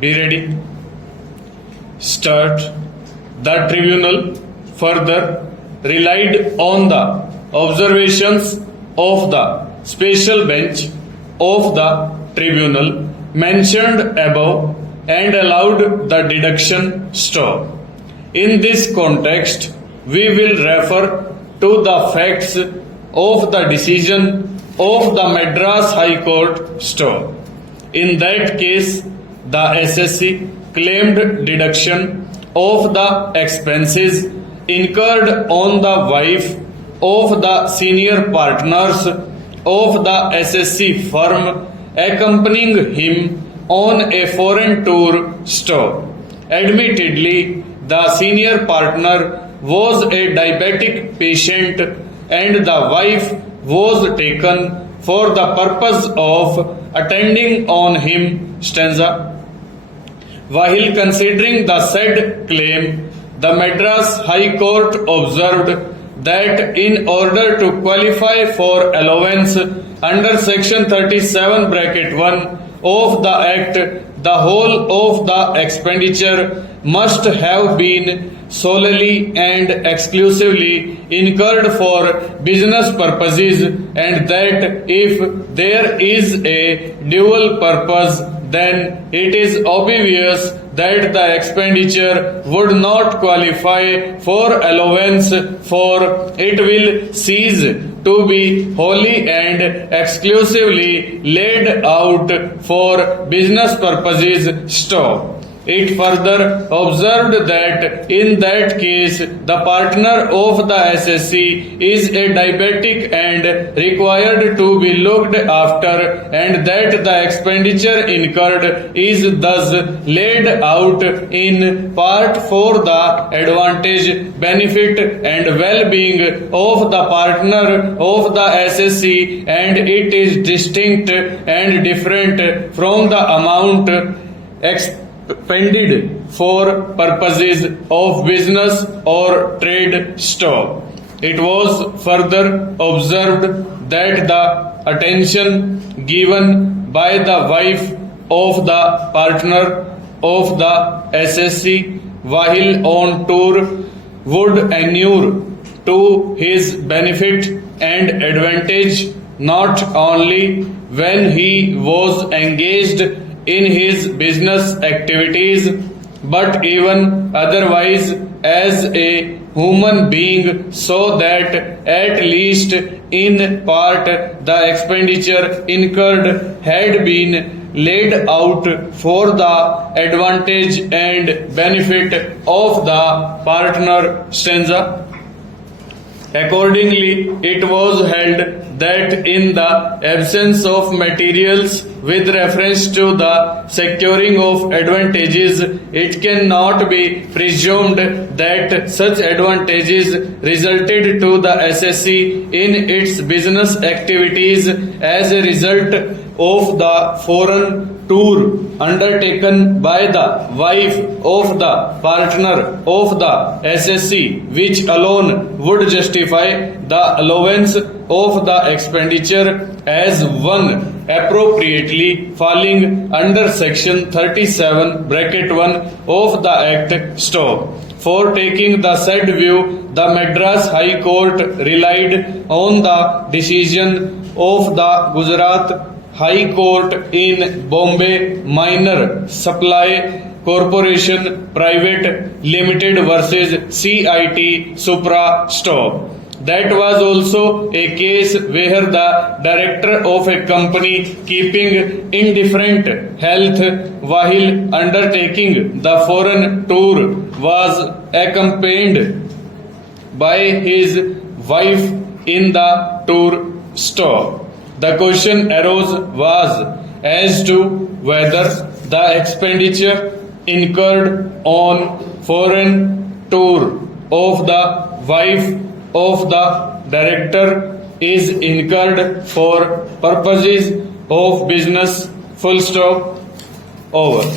Be ready. Start. The tribunal further relied on the observations of the special bench of the tribunal mentioned above and allowed the deduction stop. In this context, we will refer to the facts of the decision of the Madras High Court stop. In that case, the SSC claimed deduction of the expenses incurred on the wife of the senior partners of the SSC firm accompanying him on a foreign tour stop. Admittedly, the senior partner was a diabetic patient and the wife was taken for the purpose of attending on him stanza. While considering the said claim, the Madras High Court observed that in order to qualify for allowance under section 37 bracket 1 of the Act, the whole of the expenditure must have been solely and exclusively incurred for business purposes, and that if there is a dual purpose, then it is obvious that the expenditure would not qualify for allowance, for it will cease to be wholly and exclusively laid out for business purposes. Stop. It further observed that in that case, the partner of the SSC is a diabetic and required to be looked after, and that the expenditure incurred is thus laid out in part for the advantage, benefit, and well-being of the partner of the SSC, and it is distinct and different from the amount expended for purposes of business or trade. Stop. It was further observed that the attention given by the wife of the partner of the SSC while on tour would inure to his benefit and advantage not only when he was engaged in his business activities, but even otherwise as a human being, so that at least in part the expenditure incurred had been laid out for the advantage and benefit of the partner. Stanza. Accordingly, it was held that in the absence of materials with reference to the securing of advantages, it cannot be presumed that such advantages resulted to the SSC in its business activities as a result of the foreign tour undertaken by the wife of the partner of the SSC, which alone would justify the allowance of the expenditure as one appropriately falling under section 37 bracket 1 of the Act. Stop. For taking the said view, the Madras High Court relied on the decision of the Gujarat High Court in Bombay Minor Supply Corporation Private Limited versus CIT Supra. Stop. That was also a case where the director of a company keeping indifferent health while undertaking the foreign tour was accompanied by his wife in the tour. Stop. The question arose was as to whether the expenditure incurred on foreign tour of the wife of the director is incurred for purposes of business. Full stop. Over.